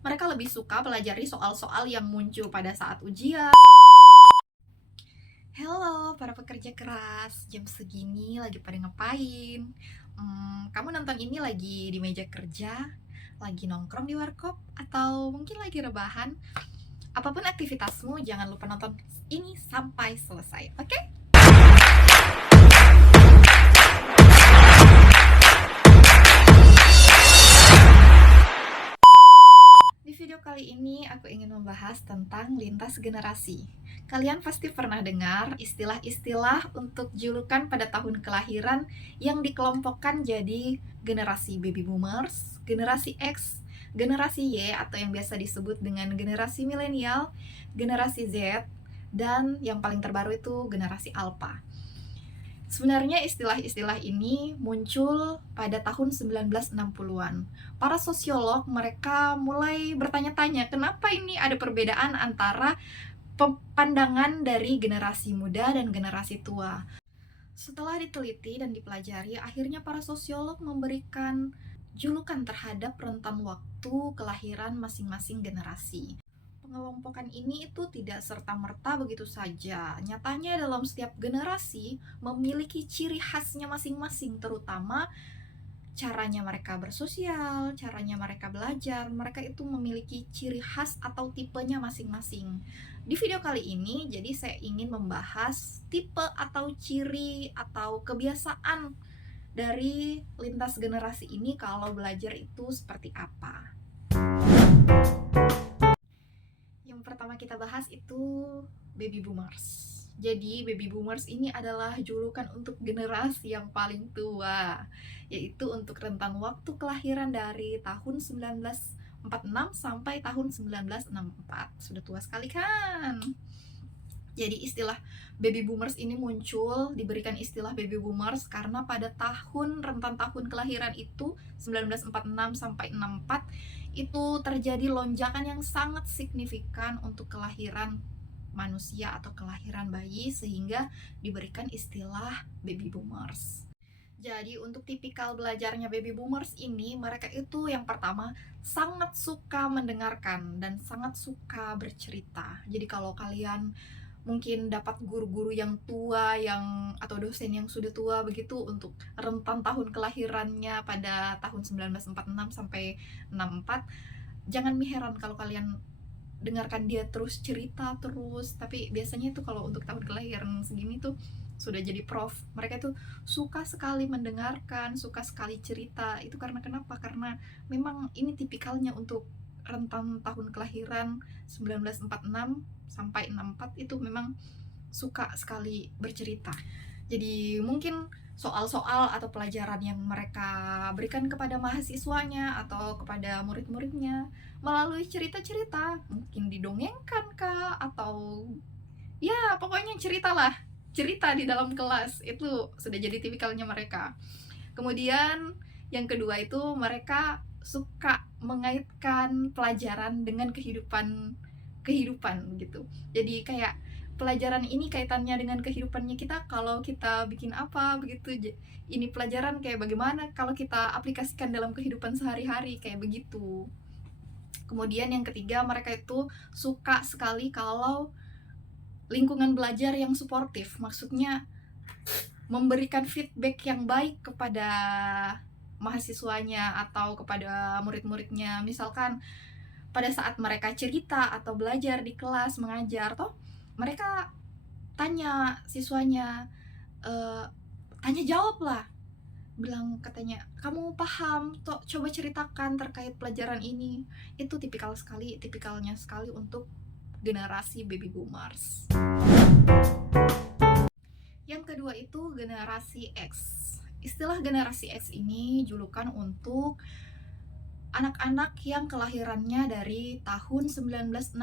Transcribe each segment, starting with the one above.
Mereka lebih suka pelajari soal-soal yang muncul pada saat ujian. Hello para pekerja keras, jam segini lagi pada ngapain? Kamu nonton ini lagi di meja kerja, lagi nongkrong di warkop, atau mungkin lagi rebahan? Apapun aktivitasmu, jangan lupa nonton ini sampai selesai, oke? Di video kali ini aku ingin membahas tentang lintas generasi. Kalian pasti pernah dengar istilah-istilah untuk julukan pada tahun kelahiran yang dikelompokkan jadi generasi baby boomers, generasi X, generasi Y atau yang biasa disebut dengan generasi milenial, generasi Z, dan yang paling terbaru itu generasi alpha. Sebenarnya istilah-istilah ini muncul pada tahun 1960-an. Para sosiolog mereka mulai bertanya-tanya kenapa ini ada perbedaan antara pandangan dari generasi muda dan generasi tua. Setelah diteliti dan dipelajari, akhirnya para sosiolog memberikan julukan terhadap rentan waktu kelahiran masing-masing generasi. Pengelompokan ini itu tidak serta-merta begitu saja. Nyatanya dalam setiap generasi memiliki ciri khasnya masing-masing, terutama caranya mereka bersosial, caranya mereka belajar, mereka itu memiliki ciri khas atau tipenya masing-masing. Di video kali ini, jadi saya ingin membahas tipe atau ciri atau kebiasaan dari lintas generasi ini kalau belajar itu seperti apa. Yang pertama kita bahas itu baby boomers. Jadi baby boomers ini adalah julukan untuk generasi yang paling tua, yaitu untuk rentan waktu kelahiran dari tahun 1946 sampai tahun 1964. Sudah tua sekali kan? Jadi istilah baby boomers ini muncul, diberikan istilah baby boomers karena pada rentan tahun kelahiran itu 1946 sampai 64 itu terjadi lonjakan yang sangat signifikan untuk kelahiran manusia atau kelahiran bayi sehingga diberikan istilah baby boomers. Jadi untuk tipikal belajarnya baby boomers ini, mereka itu yang pertama sangat suka mendengarkan dan sangat suka bercerita. Jadi kalau kalian mungkin dapat guru-guru yang tua atau dosen yang sudah tua begitu untuk rentan tahun kelahirannya pada tahun 1946 sampai 64, jangan heran kalau kalian dengarkan dia terus cerita terus. Tapi biasanya itu kalau untuk tahun kelahiran segini tuh sudah jadi prof, mereka tuh suka sekali mendengarkan, suka sekali cerita. Itu karena kenapa? Karena memang ini tipikalnya untuk rentan tahun kelahiran 1946 sampai 64 itu memang suka sekali bercerita. Jadi mungkin soal-soal atau pelajaran yang mereka berikan kepada mahasiswanya atau kepada murid-muridnya melalui cerita-cerita, mungkin didongengkan kah, atau ya pokoknya cerita di dalam kelas, itu sudah jadi tipikalnya mereka. Kemudian yang kedua itu mereka suka mengaitkan pelajaran dengan kehidupan gitu. Jadi kayak pelajaran ini kaitannya dengan kehidupannya kita kalau kita bikin apa begitu. Ini pelajaran kayak bagaimana kalau kita aplikasikan dalam kehidupan sehari-hari kayak begitu. Kemudian yang ketiga, mereka itu suka sekali kalau lingkungan belajar yang suportif. Maksudnya memberikan feedback yang baik kepada mahasiswanya atau kepada murid-muridnya. Misalkan pada saat mereka cerita atau belajar di kelas mengajar toh, mereka tanya siswanya, tanya jawab lah, bilang katanya kamu paham toh, coba ceritakan terkait pelajaran ini. Itu tipikalnya sekali untuk generasi baby boomers. Yang kedua itu generasi X. Istilah generasi X ini julukan untuk anak-anak yang kelahirannya dari tahun 1965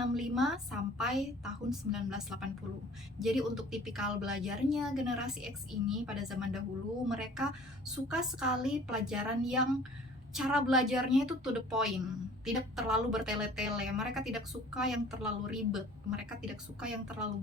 sampai tahun 1980. Jadi untuk tipikal belajarnya generasi X ini pada zaman dahulu, mereka suka sekali pelajaran yang cara belajarnya itu to the point, tidak terlalu bertele-tele. Mereka tidak suka yang terlalu ribet, mereka tidak suka yang terlalu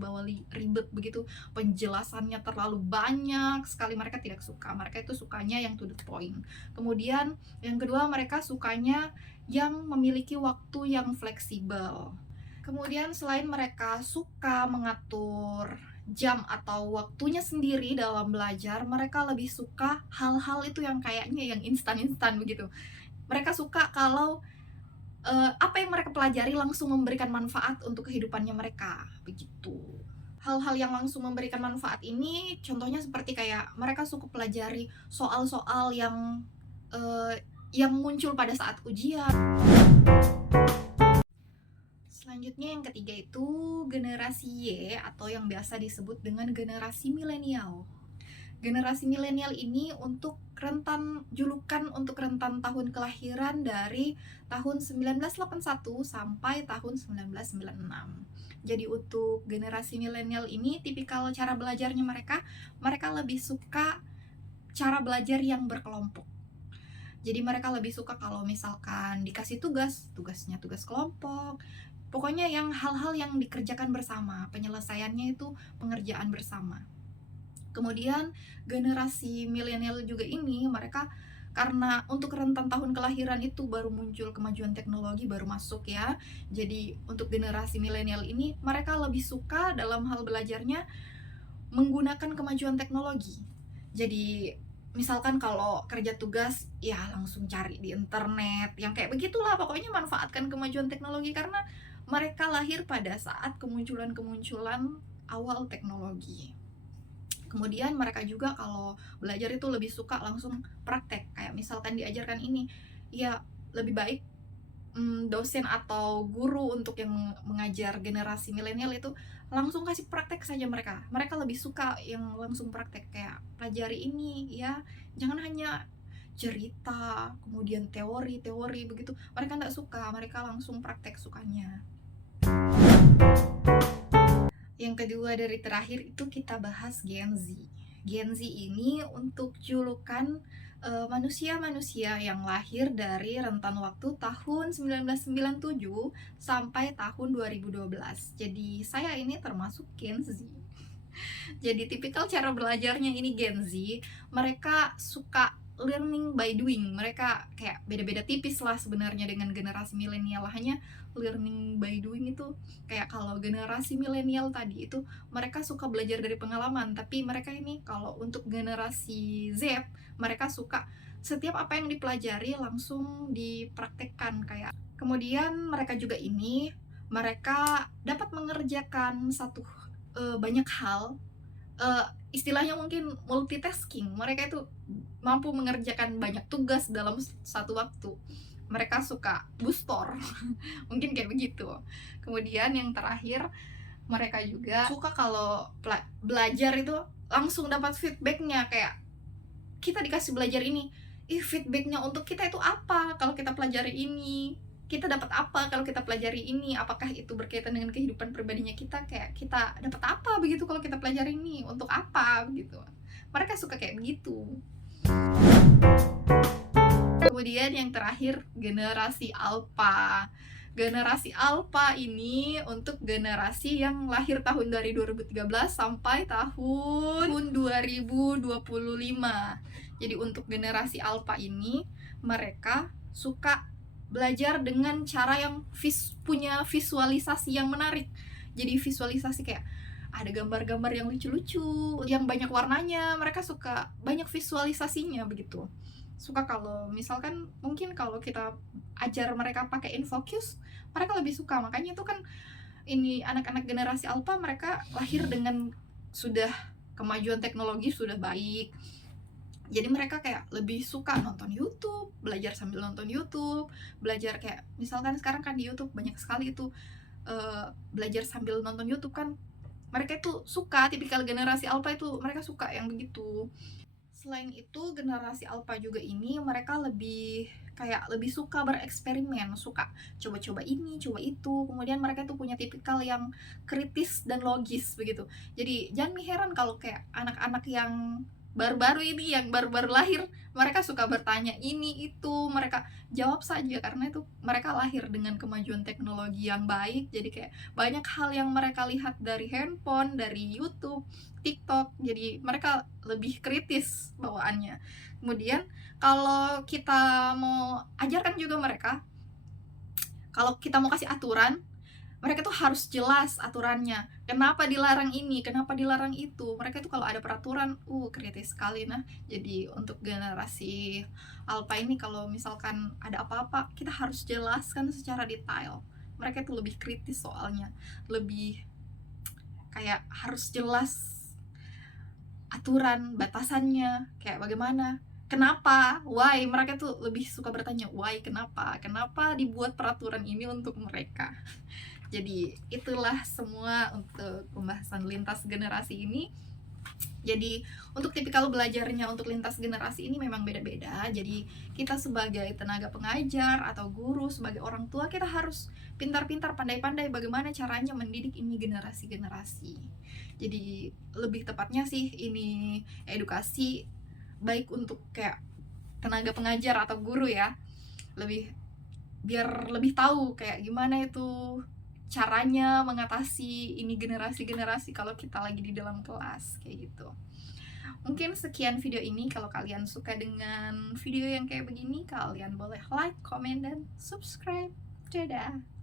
ribet begitu, penjelasannya terlalu banyak sekali, mereka tidak suka. Mereka itu sukanya yang to the point. Kemudian yang kedua, mereka sukanya yang memiliki waktu yang fleksibel. Kemudian selain mereka suka mengatur jam atau waktunya sendiri dalam belajar, mereka lebih suka hal-hal itu yang kayaknya yang instan-instan begitu. Mereka suka kalau apa yang mereka pelajari langsung memberikan manfaat untuk kehidupannya mereka, begitu. Hal-hal yang langsung memberikan manfaat ini contohnya seperti kayak mereka suka pelajari soal-soal yang muncul pada saat ujian. Selanjutnya yang ketiga itu generasi Y atau yang biasa disebut dengan generasi milenial. Generasi milenial ini untuk julukan untuk rentan tahun kelahiran dari tahun 1981 sampai tahun 1996. Jadi untuk generasi milenial ini tipikal cara belajarnya mereka lebih suka cara belajar yang berkelompok. Jadi mereka lebih suka kalau misalkan dikasih tugasnya tugas kelompok. Pokoknya yang hal-hal yang dikerjakan bersama, penyelesaiannya itu pengerjaan bersama. Kemudian generasi milenial juga ini mereka karena untuk rentan tahun kelahiran itu baru muncul kemajuan teknologi baru masuk ya. Jadi untuk generasi milenial ini mereka lebih suka dalam hal belajarnya menggunakan kemajuan teknologi. Jadi misalkan kalau kerja tugas ya langsung cari di internet, yang kayak begitulah pokoknya manfaatkan kemajuan teknologi karena mereka lahir pada saat kemunculan awal teknologi. Kemudian mereka juga kalau belajar itu lebih suka langsung praktek, kayak misalkan diajarkan ini, ya lebih baik dosen atau guru untuk yang mengajar generasi milenial itu langsung kasih praktek saja mereka. Mereka lebih suka yang langsung praktek, kayak pelajari ini ya, jangan hanya cerita, kemudian teori begitu. Mereka nggak suka, mereka langsung praktek sukanya. Yang kedua dari terakhir itu kita bahas Gen Z. Gen Z ini untuk julukan manusia-manusia yang lahir dari rentan waktu tahun 1997 sampai tahun 2012. Jadi saya ini termasuk Gen Z. Jadi tipikal cara belajarnya ini Gen Z, mereka suka learning by doing. Mereka kayak beda-beda tipis lah sebenarnya dengan generasi milenial. Hanya learning by doing itu kayak kalau generasi milenial tadi itu mereka suka belajar dari pengalaman, tapi mereka ini kalau untuk generasi Z, mereka suka setiap apa yang dipelajari langsung dipraktekkan kayak. Kemudian mereka juga ini mereka dapat mengerjakan banyak hal, istilahnya mungkin multitasking. Mereka itu mampu mengerjakan banyak tugas dalam satu waktu. Mereka suka boostor mungkin kayak begitu. Kemudian yang terakhir mereka juga suka kalau belajar itu langsung dapat feedbacknya, kayak kita dikasih belajar ini, feedbacknya untuk kita itu apa kalau kita pelajari ini, kita dapat apa kalau kita pelajari ini, apakah itu berkaitan dengan kehidupan pribadinya kita, kayak kita dapat apa begitu kalau kita pelajari ini, untuk apa begitu. Mereka suka kayak begitu. Kemudian yang terakhir generasi Alpha. Generasi Alpha ini untuk generasi yang lahir tahun dari 2013 sampai tahun 2025. Jadi untuk generasi Alpha ini mereka suka belajar dengan cara yang punya visualisasi yang menarik. Jadi visualisasi kayak ada gambar-gambar yang lucu-lucu, yang banyak warnanya, mereka suka banyak visualisasinya begitu. Suka kalau misalkan mungkin kalau kita ajar mereka pakai infocus, mereka lebih suka. Makanya itu kan ini anak-anak generasi Alpha mereka lahir dengan sudah kemajuan teknologi sudah baik. Jadi mereka kayak lebih suka nonton YouTube, belajar sambil nonton YouTube, belajar kayak misalkan sekarang kan di YouTube banyak sekali itu belajar sambil nonton YouTube kan. Mereka itu suka, tipikal generasi Alpha itu mereka suka yang begitu. Selain itu generasi Alpha juga ini mereka lebih suka bereksperimen, suka coba-coba ini, coba itu. Kemudian mereka tuh punya tipikal yang kritis dan logis begitu. Jadi jangan heran kalau kayak anak-anak yang baru-baru ini, yang baru-baru lahir, mereka suka bertanya ini itu, mereka jawab saja karena itu mereka lahir dengan kemajuan teknologi yang baik. Jadi kayak banyak hal yang mereka lihat dari handphone, dari YouTube, TikTok, jadi mereka lebih kritis bawaannya. Kemudian kalau kita mau ajarkan juga mereka, Kalau kita mau kasih aturan, mereka tuh harus jelas aturannya. Kenapa dilarang ini, kenapa dilarang itu. Mereka tuh kalau ada peraturan, kritis sekali. Nah, jadi untuk generasi Alpha ini kalau misalkan ada apa-apa, kita harus jelaskan secara detail. Mereka tuh lebih kritis soalnya, lebih kayak harus jelas aturan, batasannya, kayak bagaimana, kenapa, why, mereka tuh lebih suka bertanya why, kenapa dibuat peraturan ini untuk mereka. Jadi itulah semua untuk pembahasan lintas generasi ini. Jadi untuk tipikal belajarnya untuk lintas generasi ini memang beda-beda. Jadi kita sebagai tenaga pengajar atau guru, sebagai orang tua, kita harus pintar-pintar, pandai-pandai bagaimana caranya mendidik ini generasi-generasi. Jadi lebih tepatnya sih ini edukasi baik untuk kayak tenaga pengajar atau guru ya, lebih biar lebih tahu kayak gimana itu caranya mengatasi ini generasi-generasi kalau kita lagi di dalam kelas kayak gitu. Mungkin sekian video ini. Kalau kalian suka dengan video yang kayak begini, kalian boleh like, comment, dan subscribe. Dadah.